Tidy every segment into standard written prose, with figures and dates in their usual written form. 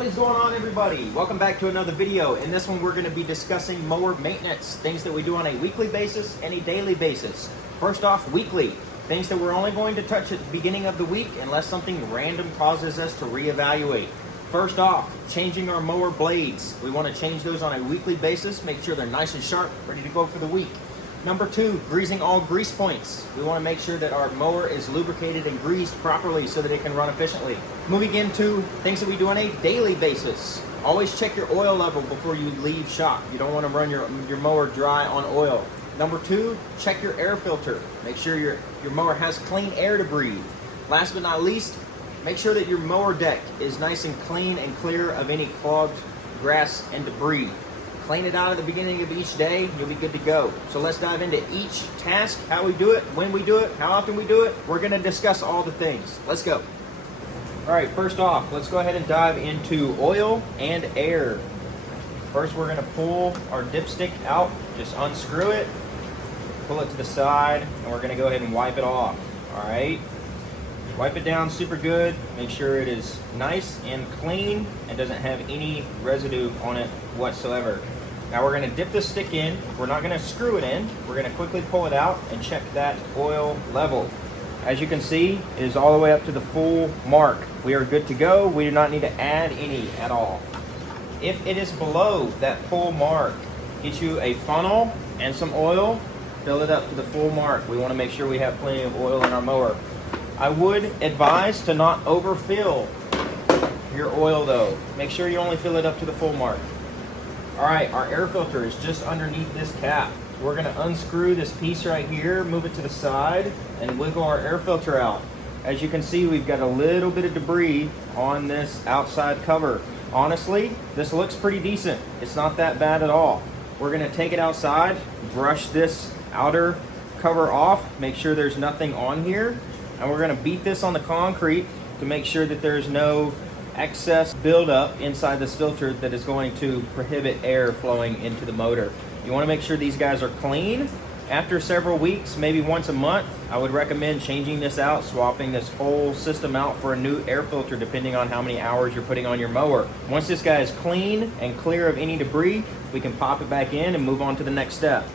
What is going on, everybody? Welcome back to another video. In this one, we're going to be discussing mower maintenance, things that we do on a weekly basis and a daily basis. First off, weekly, things that we're only going to touch at the beginning of the week unless something random causes us to reevaluate. First off, changing our mower blades. We want to change those on a weekly basis, make sure they're nice and sharp, ready to go for the week. Number two, greasing all grease points. We want to make sure that our mower is lubricated and greased properly so that it can run efficiently. Moving into things that we do on a daily basis. Always check your oil level before you leave shop. You don't want to run your mower dry on oil. Number two, check your air filter. Make sure your mower has clean air to breathe. Last but not least, make sure that your mower deck is nice and clean and clear of any clogged grass and debris. Clean it out at the beginning of each day, you'll be good to go. So let's dive into each task, how we do it, when we do it, how often we do it. We're gonna discuss all the things. Let's go. All right, first off, let's go ahead and dive into oil and air. First, we're gonna pull our dipstick out, just unscrew it, pull it to the side, and we're gonna go ahead and wipe it off, all right? Wipe it down super good, make sure it is nice and clean and doesn't have any residue on it whatsoever. Now we're going to dip this stick in. We're not going to screw it in. We're going to quickly pull it out and check that oil level. As you can see, it is all the way up to the full mark. We are good to go. We do not need to add any at all. If it is below that full mark, get you a funnel and some oil, fill it up to the full mark. We want to make sure we have plenty of oil in our mower. I would advise to not overfill your oil though. Make sure you only fill it up to the full mark. All right, our air filter is just underneath this cap. We're gonna unscrew this piece right here, move it to the side, and wiggle our air filter out. As you can see, we've got a little bit of debris on this outside cover. Honestly, this looks pretty decent. It's not that bad at all. We're gonna take it outside, brush this outer cover off, make sure there's nothing on here, and we're gonna beat this on the concrete to make sure that there's no excess buildup inside this filter that is going to prohibit air flowing into the motor. You want to make sure these guys are clean. After several weeks, maybe once a month, I would recommend changing this out, swapping this whole system out for a new air filter depending on how many hours you're putting on your mower. Once this guy is clean and clear of any debris, we can pop it back in and move on to the next step.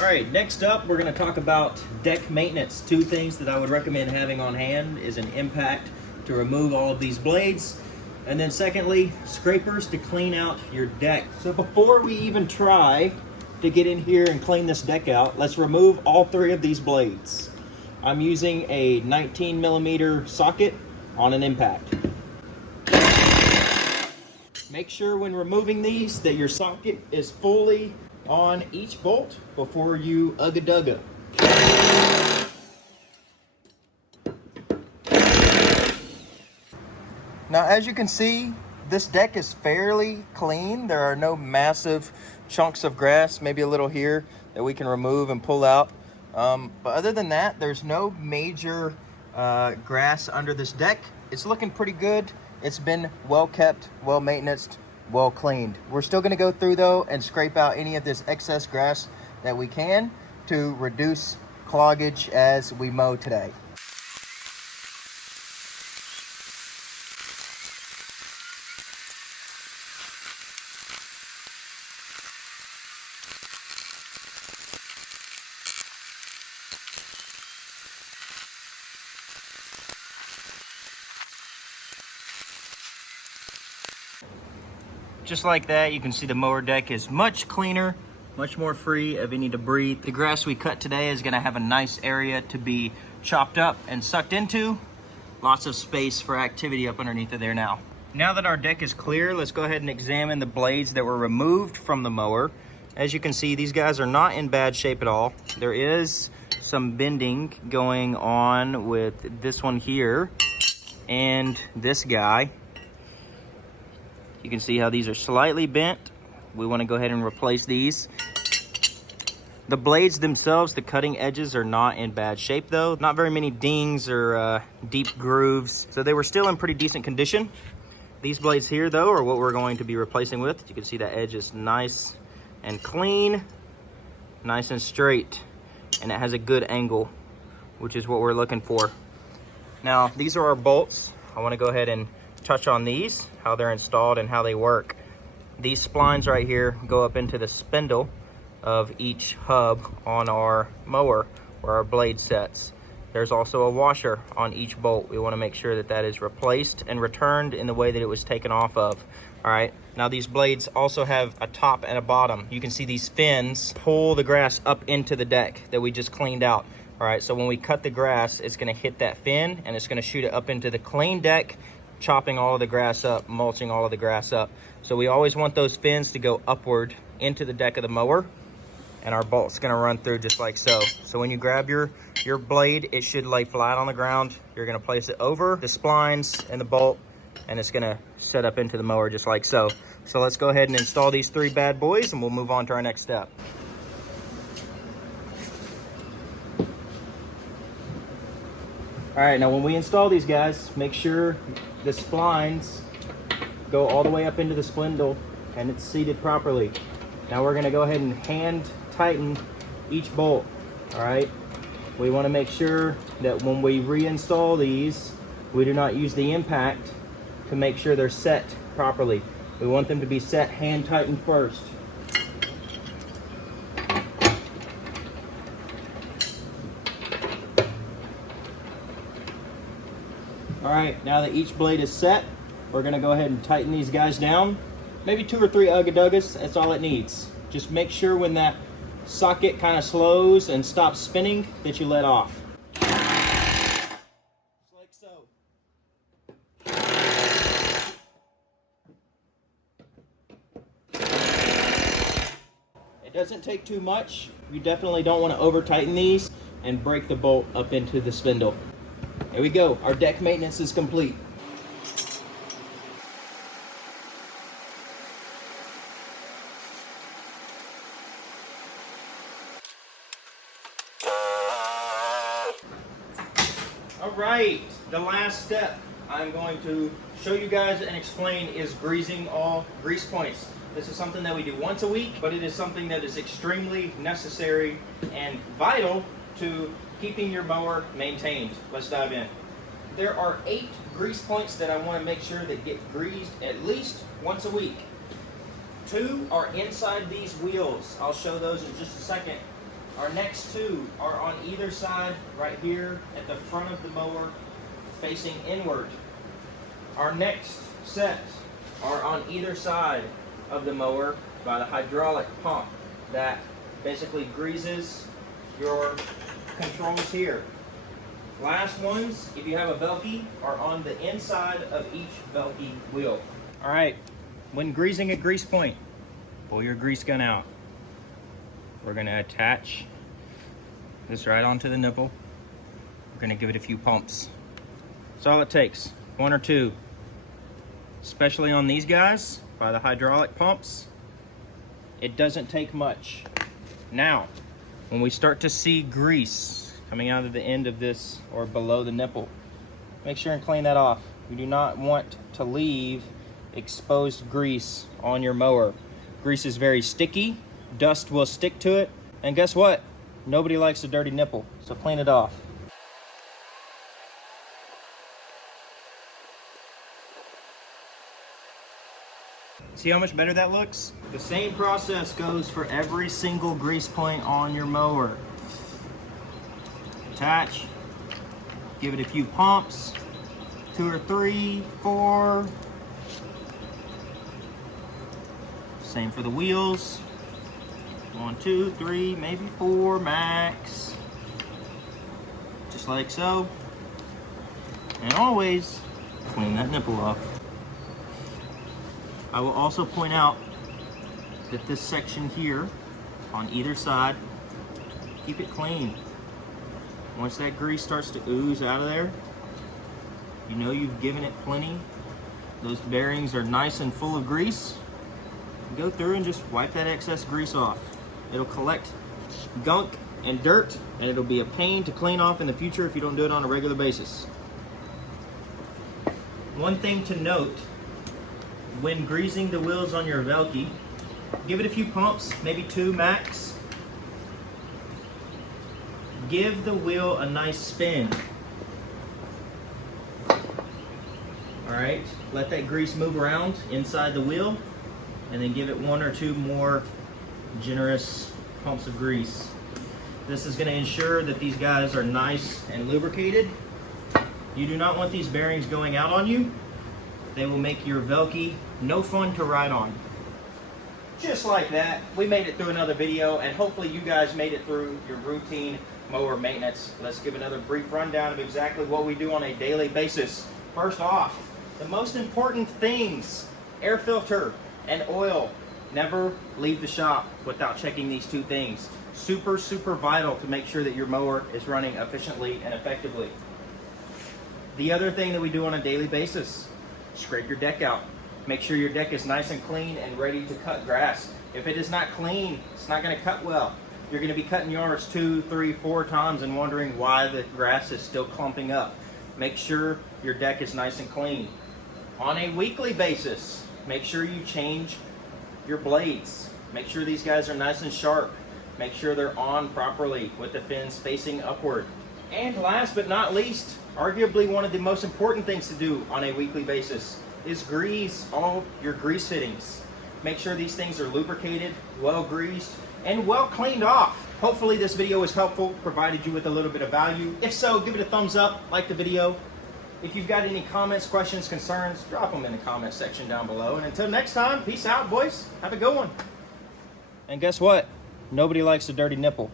All right, next up, we're gonna talk about deck maintenance. Two things that I would recommend having on hand is an impact to remove all of these blades, and then secondly, scrapers to clean out your deck. So before we even try to get in here and clean this deck out, let's remove all three of these blades. I'm using a 19mm socket on an impact. Make sure when removing these that your socket is fully on each bolt before you ugga-dugga. Now, as you can see, this deck is fairly clean. There are no massive chunks of grass, maybe a little here that we can remove and pull out. But other than that, there's no major grass under this deck. It's looking pretty good. It's been well kept, well maintained, well cleaned. We're still going to go through though and scrape out any of this excess grass that we can to reduce cloggage as we mow today. Just like that, you can see the mower deck is much cleaner, much more free of any debris. The grass we cut today is gonna have a nice area to be chopped up and sucked into. Lots of space for activity up underneath of there now. Now that our deck is clear, let's go ahead and examine the blades that were removed from the mower. As you can see, these guys are not in bad shape at all. There is some bending going on with this one here and this guy. You can see how these are slightly bent. We want to go ahead and replace these. The blades themselves, the cutting edges, are not in bad shape though. Not very many dings or deep grooves, so they were still in pretty decent condition. These blades here though are what we're going to be replacing with. You can see that edge is nice and clean, nice and straight, and it has a good angle, which is what we're looking for. Now, these are our bolts. I want to go ahead and touch on these, how they're installed and how they work. These splines right here go up into the spindle of each hub on our mower where our blade sets. There's also a washer on each bolt. We want to make sure that that is replaced and returned in the way that it was taken off of. All right, now these blades also have a top and a bottom. You can see these fins pull the grass up into the deck that we just cleaned out. All right, so when we cut the grass, it's going to hit that fin and it's going to shoot it up into the clean deck, chopping all of the grass up, mulching all of the grass up. So we always want those fins to go upward into the deck of the mower, and our bolt's gonna run through just like so. So when you grab your blade, it should lay flat on the ground. You're gonna place it over the splines and the bolt, and it's gonna set up into the mower just like so. So let's go ahead and install these three bad boys and we'll move on to our next step. All right, now when we install these guys, make sure the splines go all the way up into the spindle and it's seated properly. Now we're gonna go ahead and hand tighten each bolt, all right? We wanna make sure that when we reinstall these, we do not use the impact to make sure they're set properly. We want them to be set hand tightened first. All right, now that each blade is set, we're gonna go ahead and tighten these guys down. Maybe 2 or 3 ugga-duggas, that's all it needs. Just make sure when that socket kind of slows and stops spinning that you let off. Just like so. It doesn't take too much. You definitely don't want to over tighten these and break the bolt up into the spindle. There we go, our deck maintenance is complete. All right, the last step I'm going to show you guys and explain is greasing all grease points. This is something that we do once a week, but it is something that is extremely necessary and vital to keeping your mower maintained. Let's dive in. There are 8 grease points that I want to make sure that get greased at least once a week. 2 are inside these wheels. I'll show those in just a second. Our next 2 are on either side right here at the front of the mower facing inward. Our next set are on either side of the mower by the hydraulic pump that basically greases your controls here. Last ones, if you have a Velke, are on the inside of each Velke wheel. All right, when greasing a grease point, pull your grease gun out. We're gonna attach this right onto the nipple. We're gonna give it a few pumps. That's all it takes, 1 or 2. Especially on these guys, by the hydraulic pumps, it doesn't take much. Now, when we start to see grease coming out of the end of this or below the nipple, make sure and clean that off. We do not want to leave exposed grease on your mower. Grease is very sticky, dust will stick to it, and guess what? Nobody likes a dirty nipple, so clean it off. See how much better that looks? The same process goes for every single grease point on your mower. Attach, give it a few pumps, 2 or 3, 4. Same for the wheels. 1, 2, 3, maybe 4 max. Just like so. And always clean that nipple off. I will also point out that this section here on either side, keep it clean. Once that grease starts to ooze out of there, you know you've given it plenty. Those bearings are nice and full of grease. Go through and just wipe that excess grease off. It'll collect gunk and dirt, and it'll be a pain to clean off in the future if you don't do it on a regular basis. One thing to note, when greasing the wheels on your Velke, give it a few pumps, maybe 2 max. Give the wheel a nice spin. Alright, let that grease move around inside the wheel, and then give it 1 or 2 more generous pumps of grease. This is going to ensure that these guys are nice and lubricated. You do not want these bearings going out on you. They will make your Velke no fun to ride on. Just like that, we made it through another video, and hopefully you guys made it through your routine mower maintenance. Let's give another brief rundown of exactly what we do on a daily basis. First off, the most important things: air filter and oil. Never leave the shop without checking these 2 things. Super vital to make sure that your mower is running efficiently and effectively. The other thing that we do on a daily basis: scrape your deck out. Make sure your deck is nice and clean and ready to cut grass. If it is not clean, it's not going to cut well. You're going to be cutting yards 2, 3, 4 times and wondering why the grass is still clumping up. Make sure your deck is nice and clean. On a weekly basis, make sure you change your blades. Make sure these guys are nice and sharp. Make sure they're on properly with the fins facing upward. And last but not least, arguably one of the most important things to do on a weekly basis is grease all your grease fittings. Make sure these things are lubricated, well greased, and well cleaned off. Hopefully this video was helpful, provided you with a little bit of value. If so, give it a thumbs up, like the video. If you've got any comments, questions, concerns, drop them in the comment section down below. And until next time, peace out, boys. Have a good one. And guess what? Nobody likes a dirty nipple.